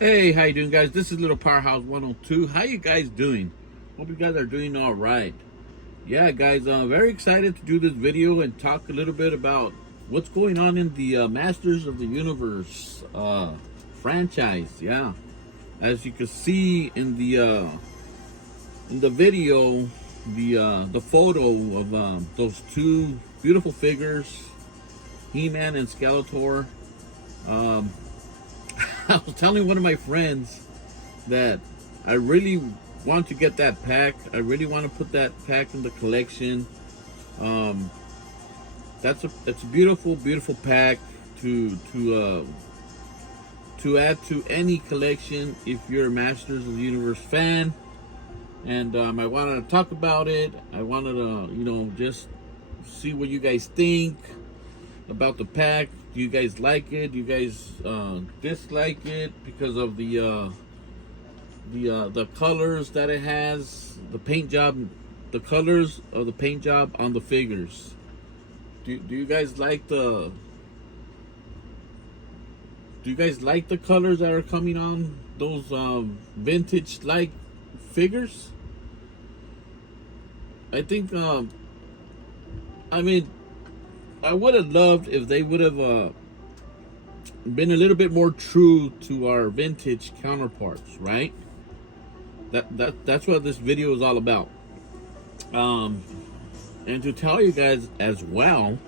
Hey, how you doing, guys? This is Little Powerhouse 102. How you guys doing? Hope you guys are doing all right. Yeah, guys, I'm very excited to do this video and talk a little bit about what's going on in the Masters of the Universe franchise. Yeah, as you can see in the video, the photo of those two beautiful figures, He-Man and Skeletor. Um, I was telling one of my friends that I really want to get that pack. I really want to put that pack in the collection. Um, that's a beautiful pack to add to any collection if you're a Masters of the Universe fan. And I wanted to talk about it. I wanted to just see what you guys think about the pack. Do you guys like it? Do you guys dislike it because of the colors that it has, the paint job, the colors of the paint job on the figures? Do you guys like the colors that are coming on those vintage like figures? I think I mean, I would have loved if they would have been a little bit more true to our vintage counterparts, right? That's what this video is all about. And to tell you guys as well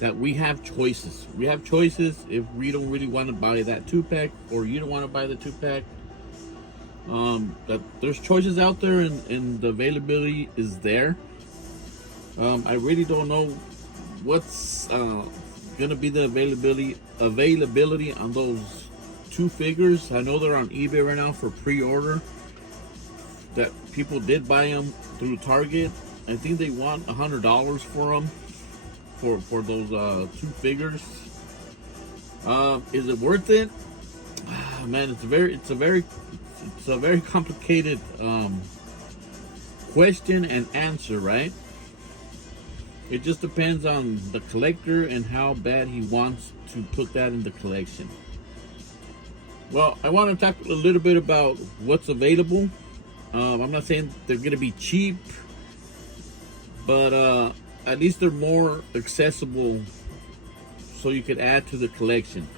that we have choices. We have choices if we don't really want to buy that 2-pack, or you don't want to buy the 2-pack. That there's choices out there, and the availability is there. I really don't know what's gonna be the availability on those two figures. I know they're on eBay right now for pre-order. That people did buy them through Target. I think they want $100 for them for those two figures. Is it worth it? Man, it's a very complicated question and answer, right? It just depends on the collector and how bad he wants to put that in the collection. Well, I want to talk a little bit about what's available. I'm not saying they're going to be cheap, but at least they're more accessible so you could add to the collection.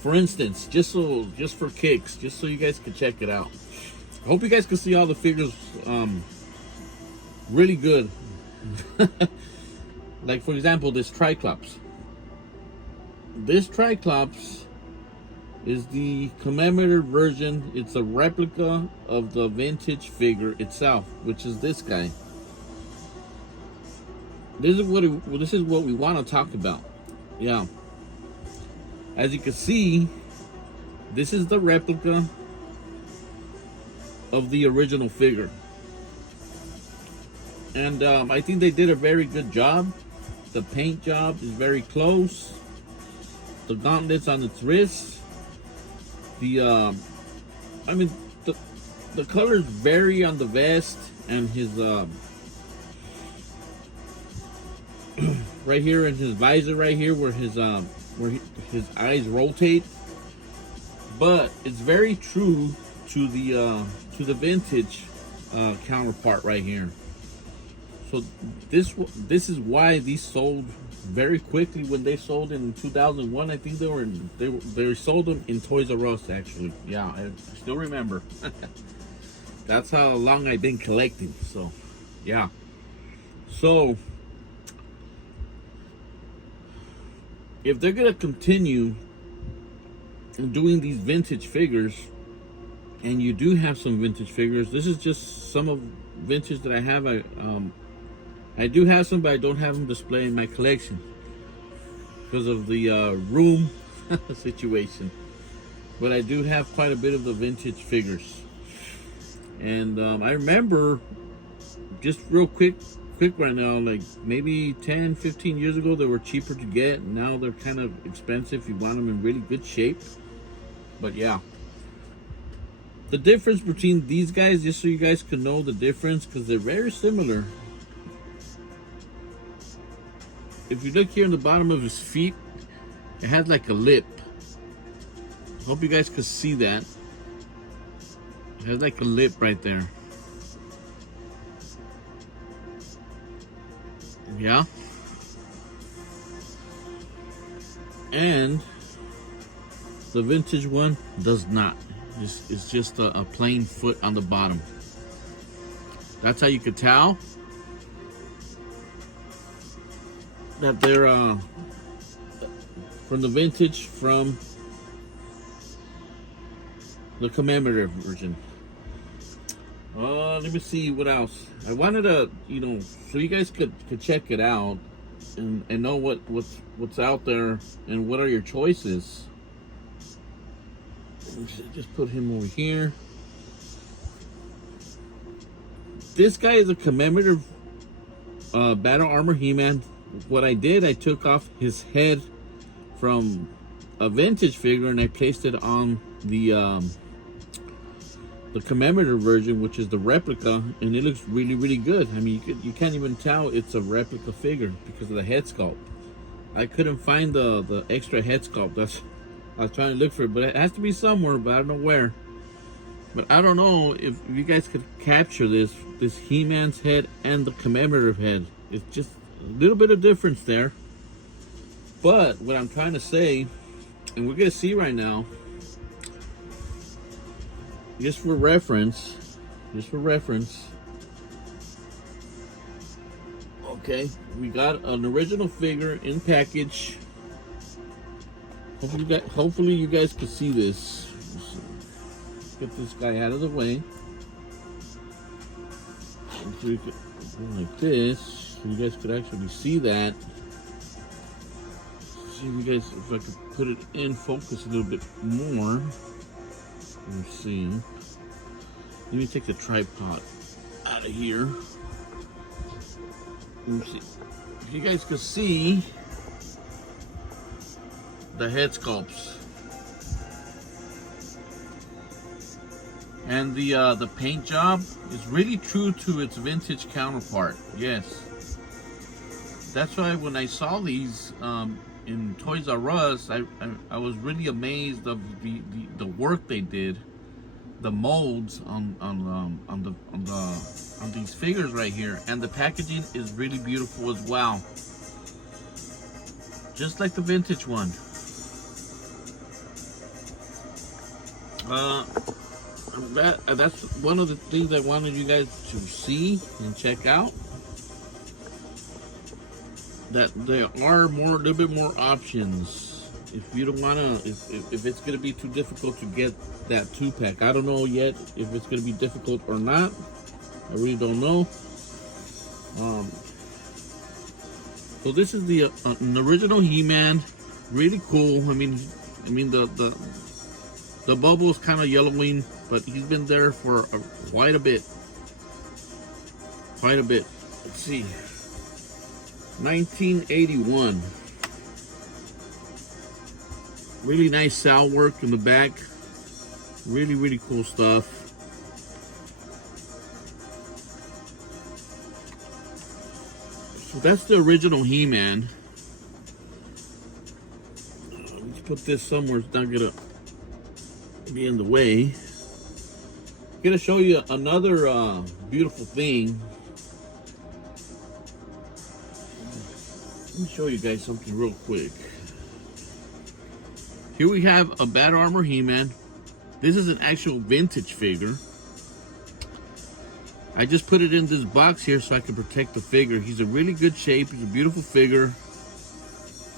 For instance, just for kicks, just so you guys can check it out. I hope you guys can see all the figures really good. Like, for example, this Triclops. This Triclops is the commemorative version. It's a replica of the vintage figure itself, which is this guy. This is what we want to talk about. Yeah. As you can see, this is the replica of the original figure. And I think they did a very good job. The paint job is very close. The gauntlets on its wrists. The colors vary on the vest and his right here in his visor right here where his eyes rotate. But it's very true to the vintage counterpart right here. So this is why these sold very quickly when they sold in 2001. I think they sold them in Toys R Us, actually. Yeah, I still remember. That's how long I've been collecting. So yeah. So if they're gonna continue doing these vintage figures, and you do have some vintage figures, this is just some of vintage that I have. I do have some, but I don't have them displayed in my collection because of the room situation. But I do have quite a bit of the vintage figures. And I remember, just real quick right now, like maybe 10, 15 years ago, they were cheaper to get. Now they're kind of expensive if you want them in really good shape. But yeah. The difference between these guys, just so you guys can know the difference, because they're very similar. If you look here in the bottom of his feet, it has like a lip. Hope you guys could see that. It has like a lip right there. Yeah. And the vintage one does not. It's just a plain foot on the bottom. That's how you could tell that they're from the vintage from the commemorative version. Let me see what else. I wanted to, so you guys could check it out and know what's out there and what are your choices. Just put him over here. This guy is a commemorative Battle Armor He-Man. What I did, I took off his head from a vintage figure and I placed it on the commemorative version, which is the replica, and it looks really, really good. I mean, you can't even tell it's a replica figure because of the head sculpt. I couldn't find the extra head sculpt. I was trying to look for it, but it has to be somewhere, but I don't know where. But I don't know if you guys could capture this He-Man's head and the commemorative head. It's just a little bit of difference there. But what I'm trying to say, and we're gonna see right now, just for reference. Okay, we got an original figure in package. Hopefully you guys can see this. Get this guy out of the way. So we could go like this, so you guys could actually see that. See if you guys, if I could put it in focus a little bit more. Let's see. Let me take the tripod out of here. Let me see. If you guys could see the head sculpts and the paint job is really true to its vintage counterpart. Yes, that's why when I saw these in Toys R Us, I was really amazed of the work they did, the molds on these figures right here, and the packaging is really beautiful as well, just like the vintage one. That's one of the things I wanted you guys to see and check out. That there are a little bit more options if you don't want to, if it's going to be too difficult to get that 2-pack. I don't know yet if it's going to be difficult or not. I really don't know. So this is an original He-Man, really cool. I mean the bubble is kind of yellowing, but he's been there for quite a bit. Let's see. 1981. Really nice sow work in the back. Really, really cool stuff. So that's the original He-Man. Let's put this somewhere. It's not gonna be in the way. I'm gonna show you another beautiful thing. Let me show you guys something real quick. Here we have a Battle Armor He-Man. This is an actual vintage figure. I just put it in this box here so I can protect the figure. He's in really good shape. He's a beautiful figure.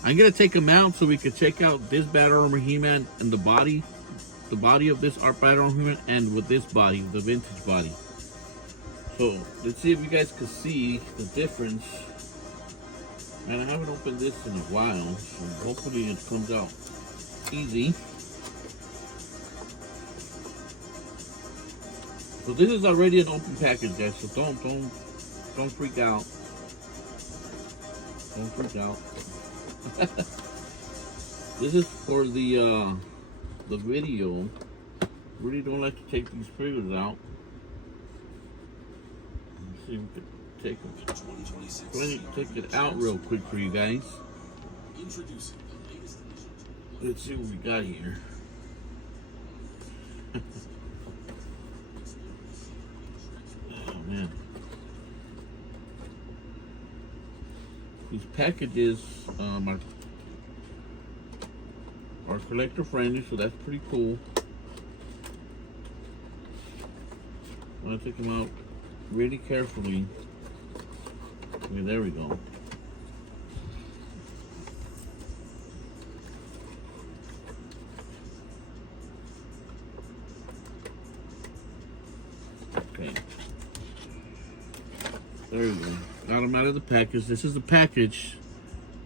I'm gonna take him out so we can check out this Battle Armor He-Man and the body of this Battle Armor He-Man, and with this body, the vintage body. So let's see if you guys can see the difference. And I haven't opened this in a while, so hopefully it comes out easy. So this is already an open package, guys. So don't freak out. Don't freak out. This is for the video. Really don't like to take these figures out. Let's see if we can take them. Let me take it out real quick for you guys. Let's see what we got here. Oh man. These packages are collector friendly, so that's pretty cool. I want to take them out really carefully. Okay, there we go. Okay. There we go. Got them out of the package. This is the package.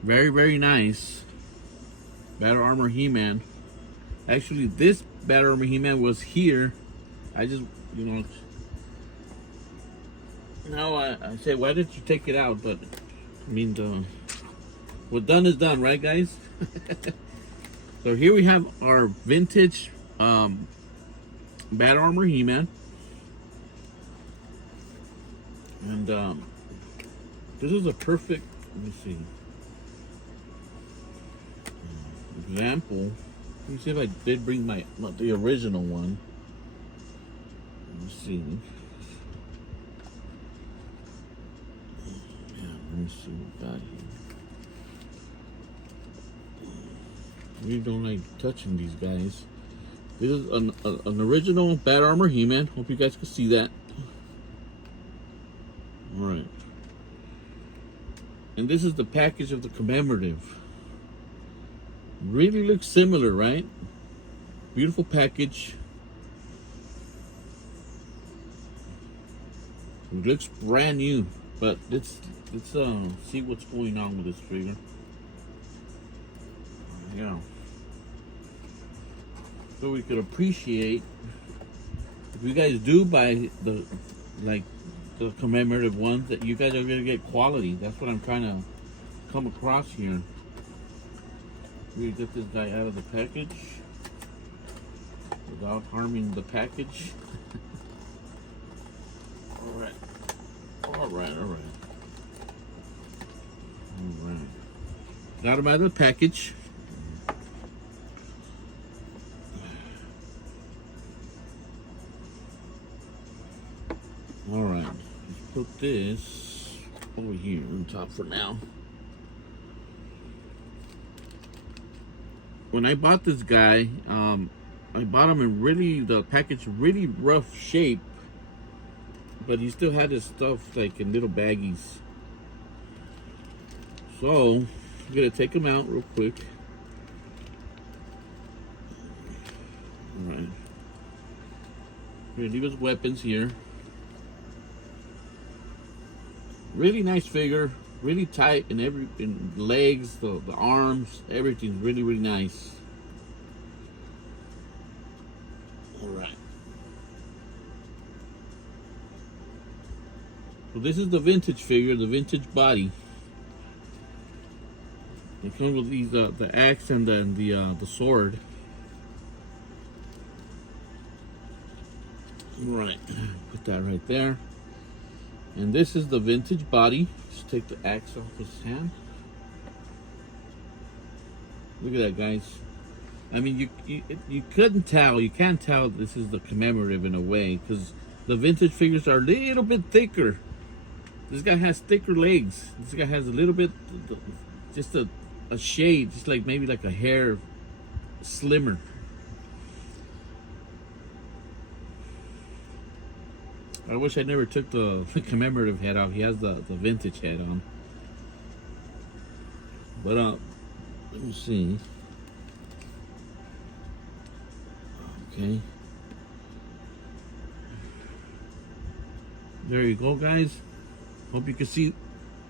Very, very nice. Battle Armor He-Man. Actually, this Battle Armor He-Man was here. I just, you know, now I say, why didn't you take it out? But, I mean, what done is done, right, guys? So here we have our vintage Battle Armor He-Man. And this is a perfect, let me see, example. Let me see if I did bring not the original one. Let me see. Yeah, let me see what we got here. We don't like touching these guys. This is an original Bat Armor He-Man. Hope you guys can see that. Alright. And this is the package of the commemorative. Really looks similar, right? Beautiful package. It looks brand new, but let's see what's going on with this figure. Yeah. So we could appreciate, if you guys do buy the commemorative ones, that you guys are gonna get quality. That's what I'm trying to come across here. We get this guy out of the package without harming the package. Alright. Alright. Got him out of the package. Alright. Let's put this over here on top for now. When I bought this guy, I bought him in the package really rough shape, but he still had his stuff like in little baggies. So I'm gonna take him out real quick. All right, we're gonna leave his weapons here. Really nice figure, really tight in legs, the arms, everything's really, really nice. All right. So this is the vintage figure, the vintage body. It comes with these the axe and then the sword. All right, put that right there. And this is the vintage body. Just take the axe off his hand. Look at that, guys. I mean, you couldn't tell. You can't tell this is the commemorative in a way, because the vintage figures are a little bit thicker. This guy has thicker legs. This guy has a little bit, just a shade, just like maybe like a hair slimmer. I wish I never took the commemorative head off. He has the vintage head on. But let me see. Okay. There you go, guys. Hope you can see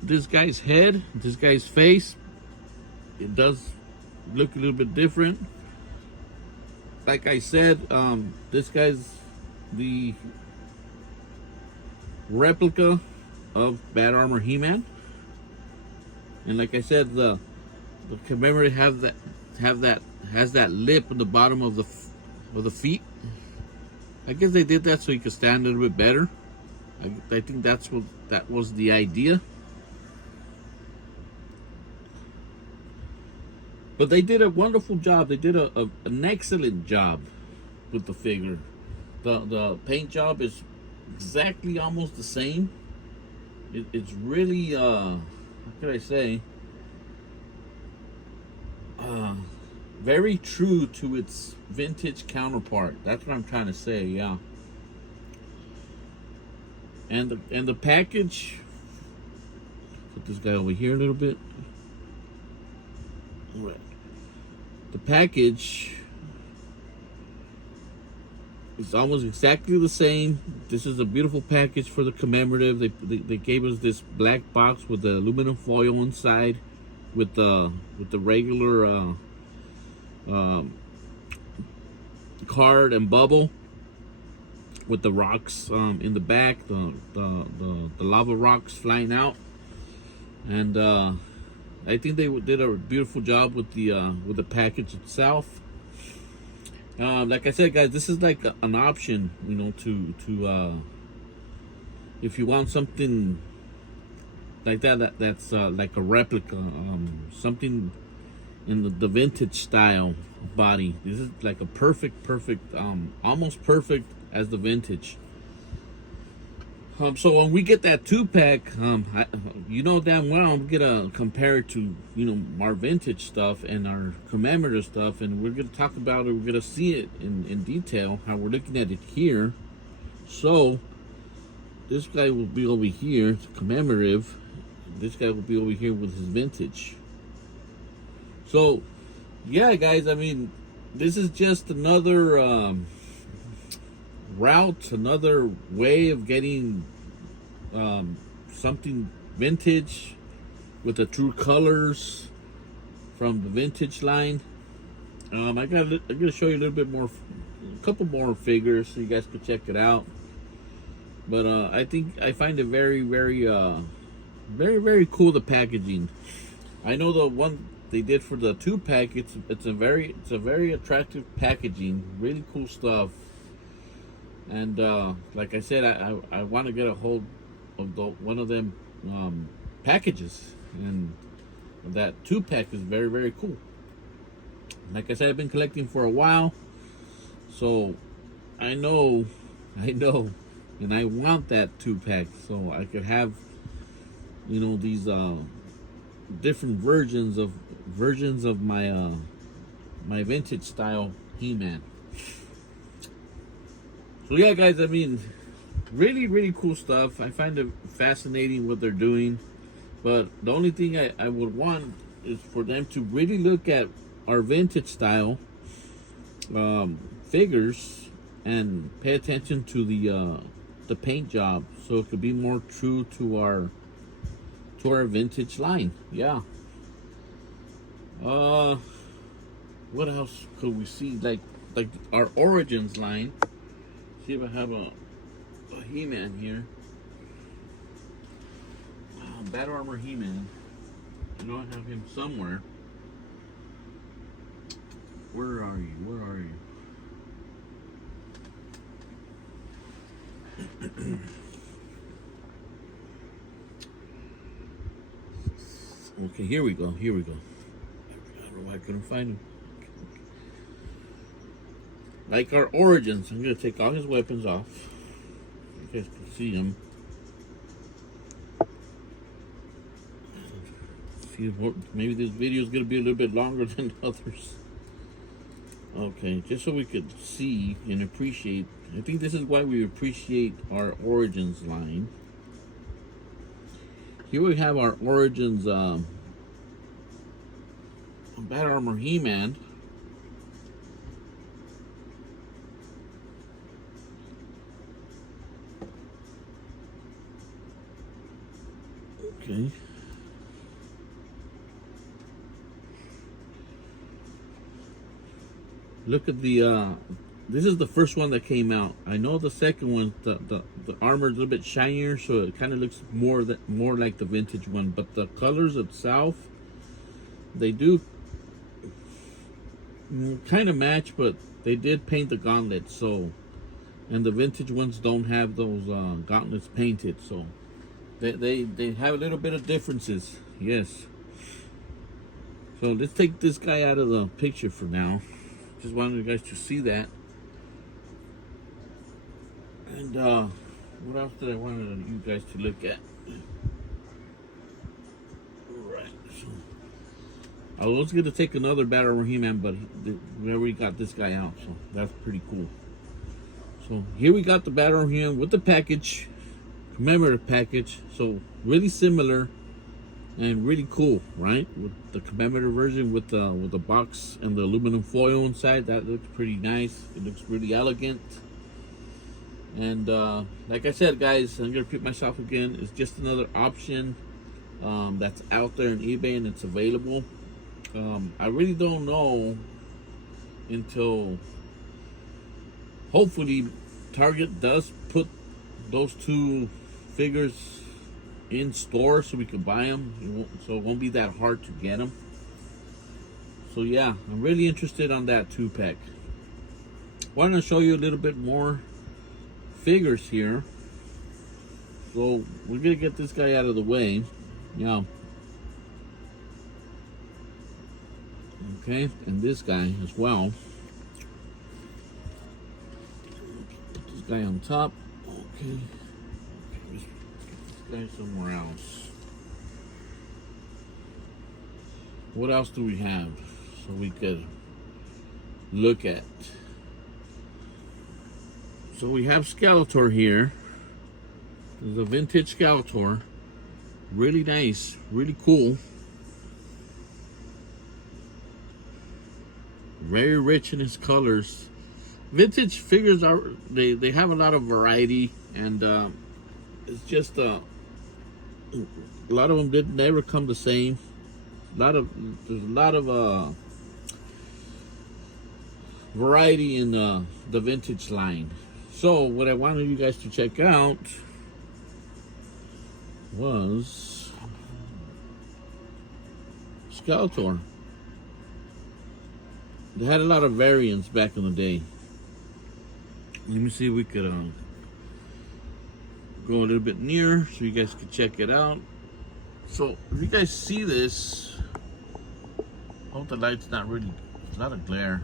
this guy's head, this guy's face. It does look a little bit different. Like I said, this guy's the replica of Bat Armor He-Man, and like I said, the commemorative has that lip on the bottom of the feet. I guess they did that so he could stand a little bit better. I think that was the idea. But they did a wonderful job. They did an excellent job with the figure. The paint job is exactly almost the same. It's really how could I say, uh, very true to its vintage counterpart. That's what I'm trying to say. Yeah, and the package. Put this guy over here a little bit. Right. The package is almost exactly the same. This is a beautiful package for the commemorative. They gave us this black box with the aluminum foil inside, with the regular um, card and bubble, with the rocks in the back, the lava rocks flying out, and I think they did a beautiful job with the package itself. Like I said, guys, this is like an option, you know, to if you want something like that's like a replica, something in the vintage style body. This is like a perfect, almost perfect as the vintage. So when we get that 2-pack, you know damn well I'm gonna compare it to, you know, our vintage stuff and our commemorative stuff, and we're gonna talk about it. We're gonna see it in detail how we're looking at it here. So this guy will be over here, commemorative. This guy will be over here with his vintage. So yeah, guys, I mean, this is just another route, another way of getting something vintage with the true colors from the vintage line. I'm gonna show you a little bit more, a couple more figures so you guys can check it out. But I find it very cool, the packaging. I know the one they did for the 2-pack, it's a very attractive packaging, really cool stuff. And like I said, I want to get a hold of one of them packages, and that 2-pack is very cool. Like I said, I've been collecting for a while, so I know, and I want that 2-pack so I could have, you know, these different versions of my my vintage style He-Man. So yeah, guys, I mean, really cool stuff. I find it fascinating what they're doing, but the only thing I would want is for them to really look at our vintage style figures and pay attention to the paint job, so it could be more true to our vintage line. Yeah. What else could we see? Like our Origins line. See if I have a He-Man here. Bad Armor He-Man. I know I have him somewhere. Where are you? Okay, here we go. I don't know why I couldn't find him. Like our Origins, I'm gonna take all his weapons off. You guys can see him. Maybe this video is gonna be a little bit longer than others. Okay, just so we could see and appreciate. I think this is why we appreciate our Origins line. Here we have our Origins Bad Armor He-Man. Okay. Look at the this is the first one that came out. I know the second one, the armor is a little bit shinier, so it kind of looks more like the vintage one. But the colors itself, they do kind of match, but they did paint the gauntlets. So, and the vintage ones don't have those gauntlets painted. So, they have a little bit of differences. Yes. So let's take this guy out of the picture for now. Just wanted you guys to see that. And what else did I want you guys to look at? Alright, so I was going to take another battle He-Man, but we already got this guy out, so that's pretty cool. So here we got the battle He-Man with the package, commemorative package. So really similar and really cool, right? With the commemorative version with the box and the aluminum foil inside, that looks pretty nice. It looks really elegant. And like I said, guys, I'm gonna repeat myself again. It's just another option that's out there on eBay and it's available. I really don't know until hopefully Target does put those two figures in store so we can buy them. So it won't be that hard to get them. So yeah, I'm really interested on that 2-pack. Wanted to show you a little bit more figures here. So we're gonna get this guy out of the way. Yeah. Okay, and this guy as well. Put this guy on top. Okay. Let's put this guy somewhere else. What else do we have so we could look at? So we have Skeletor here. There's a vintage Skeletor. Really nice, really cool. Very rich in his colors. Vintage figures are they have a lot of variety, and it's just a lot of them did never come the same. There's a lot of variety in the vintage line. So what I wanted you guys to check out was Skeletor. They had a lot of variants back in the day. Let me see if we could go a little bit near so you guys could check it out. So if you guys see this, I hope the light's not really, it's a lot of glare.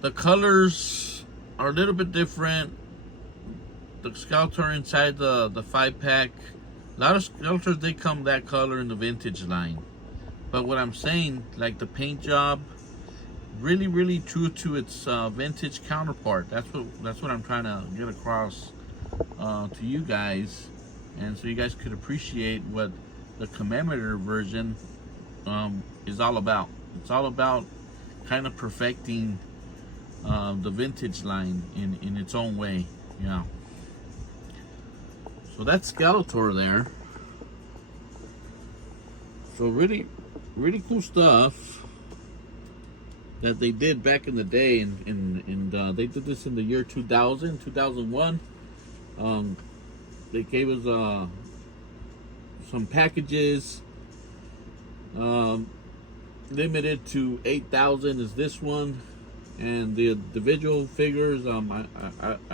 The colors are a little bit different. The Skeletor inside the 5-pack, a lot of Skeletors, they come that color in the vintage line. But what I'm saying, like the paint job, really, really true to its vintage counterpart. That's what I'm trying to get across to you guys, and so you guys could appreciate what the commemorative version is all about. It's all about kind of perfecting the vintage line in its own way. Yeah. So that's Skeletor there. So really cool stuff that they did back in the day, and they did this in the year 2001. They gave us some packages, limited to 8,000 is this one, and the individual figures, I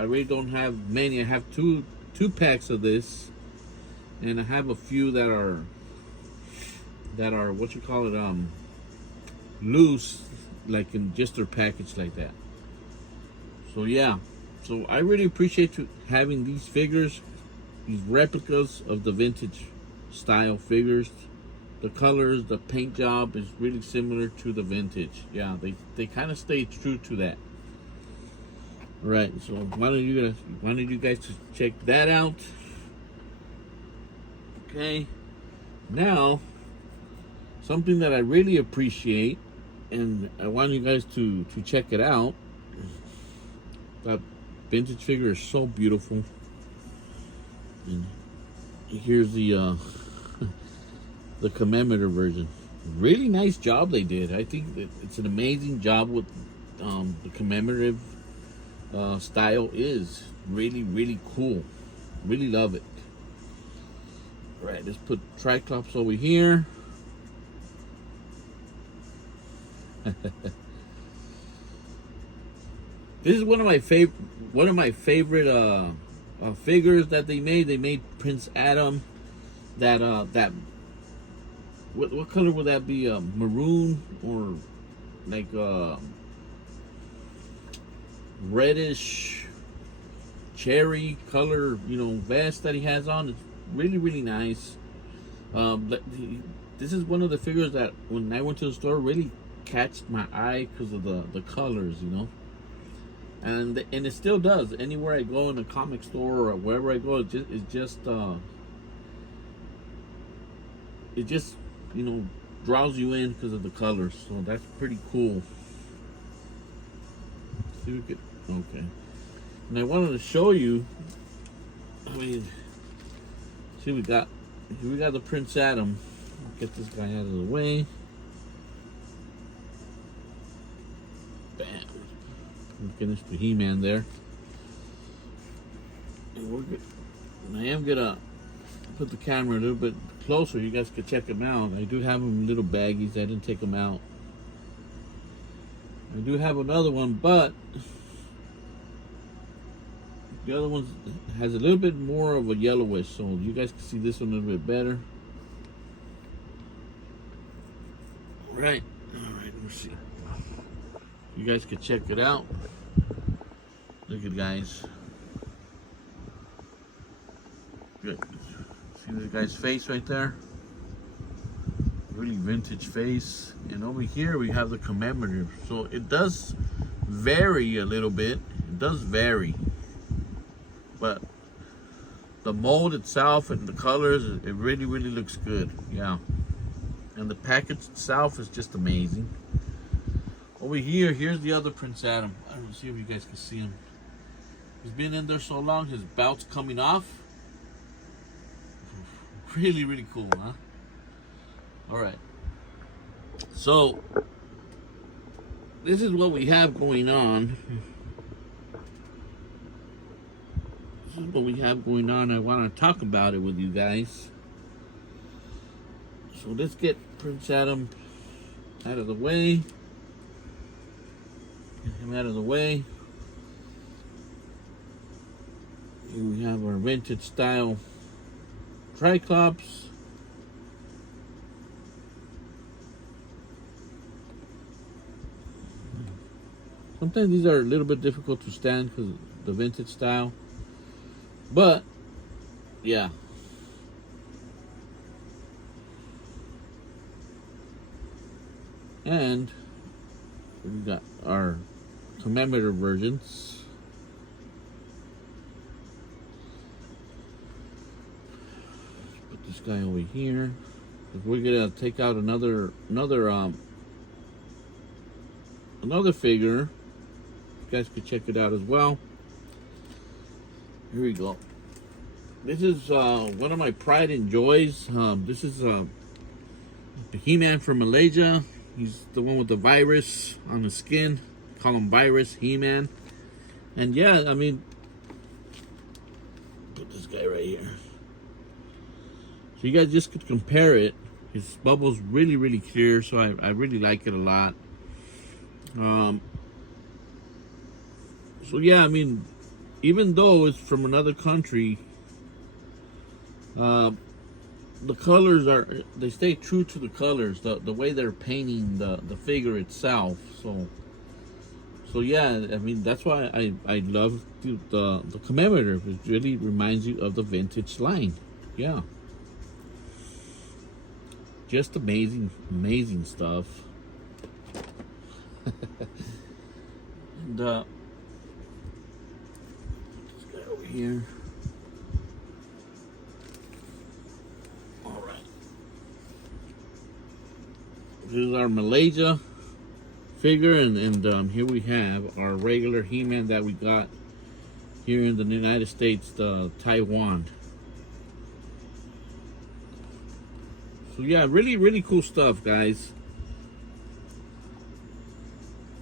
really don't have many. I have two packs of this, and I have a few that are what you call it, loose, like in just their package like that. So yeah, so I really appreciate having these figures, these replicas of the vintage style figures. The colors, the paint job is really similar to the vintage. Yeah, they kind of stay true to that. All right, so wanted you guys to check that out. Okay, now something that I really appreciate, and I want you guys to check it out. That vintage figure is so beautiful. And here's the the commemorative version. Really nice job they did. I think that it's an amazing job with the commemorative style is really cool. Really love it. All right, let's put Triclops over here. This is one of my favorite figures that they made. They made Prince Adam. That what color would that be? Maroon or like reddish? cherry color, vest that he has on. It's really, really nice. This is one of the figures that when I went to the store really catched my eye because of the colors, and it still does. Anywhere I go in a comic store or wherever I go, it just draws you in because of the colors. So that's pretty cool. See, we could, okay. And I wanted to show you. I mean, see, we got the Prince Adam. Get this guy out of the way. Bam. We finished the He-Man there. And we're good. And I am gonna put the camera a little bit closer. You guys can check them out. I do have them in little baggies. I didn't take them out. I do have another one, but the other one has a little bit more of a yellowish, so you guys can see this one a little bit better. All right, let's see. You guys can check it out. Look at guys. Good. See the guy's face right there? Really vintage face. And over here we have the commemorative. So it does vary a little bit. It does vary. But the mold itself and the colors, it really, really looks good. Yeah. And the package itself is just amazing. Over here, here's the other Prince Adam. I don't see if you guys can see him. He's been in there so long, his belt's coming off. Really, really cool, huh? All right. So, this is what we have going on. This is what we have going on. I want to talk about it with you guys. So let's get Prince Adam out of the way. Get him out of the way. Here we have our vintage style Triclops. Sometimes these are a little bit difficult to stand because of the vintage style. But, yeah. And we got our commemorative versions. Put this guy over here. We're gonna take out another figure. You guys could check it out as well. Here we go. This is one of my pride and joys. This is the He-Man from Malaysia. He's the one with the virus on his skin. Call him Virus He-Man. And yeah, I mean, put this guy right here. So you guys just could compare it. His bubble's really, really clear, so I really like it a lot. So yeah, I mean, even though it's from another country, the colors they stay true to the colors, the way they're painting the figure itself. So yeah, I mean, that's why I love the commemorative. It really reminds you of the vintage line. Yeah, just amazing stuff. And this guy over here. This is our Malaysia figure, and here we have our regular He-Man that we got here in the United States, Taiwan. So yeah, really, really cool stuff, guys.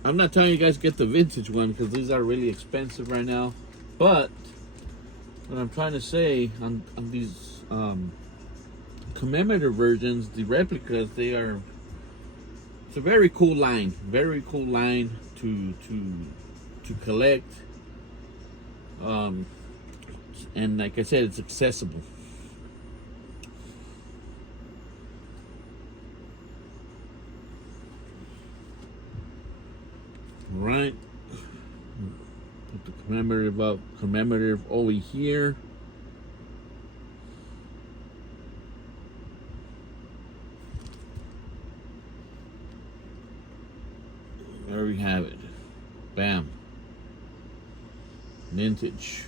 I'm not telling you guys get the vintage one because these are really expensive right now, but what I'm trying to say on these commemorative versions, the replicas, it's a very cool line to collect. And like I said, it's accessible. All right, put Put the commemorative up, commemorative over here. There we have it. Bam. Vintage.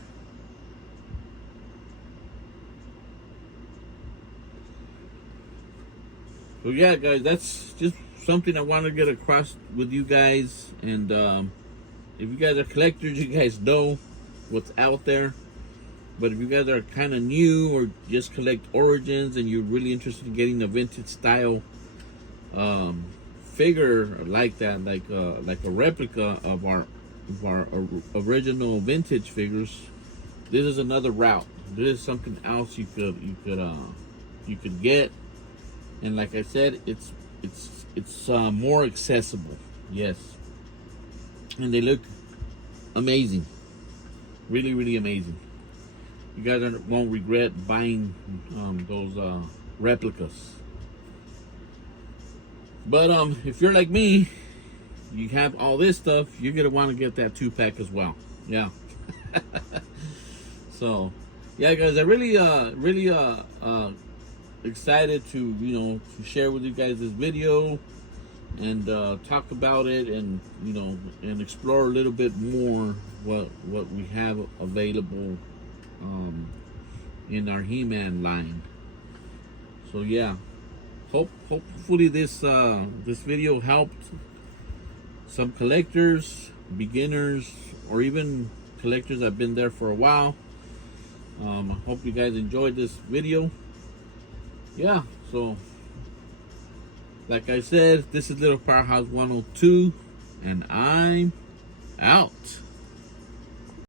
So yeah, guys, that's just something I want to get across with you guys. And if you guys are collectors, you guys know what's out there. But if you guys are kind of new or just collect Origins and you're really interested in getting a vintage style figure like that, like a replica of our original vintage figures, this is another route. This is something else you could get. And like I said, it's more accessible. Yes, and they look amazing, really, really amazing. You guys won't regret buying those replicas. But if you're like me, you have all this stuff, you're gonna want to get that 2-pack as well. Yeah. So, yeah, guys, I really excited to to share with you guys this video and talk about it, and and explore a little bit more what we have available in our He-Man line. So yeah, hopefully this video helped some collectors, beginners, or even collectors that have been there for a while. I hope you guys enjoyed this video. Yeah, so like I said, this is Little Powerhouse 102, and I'm out.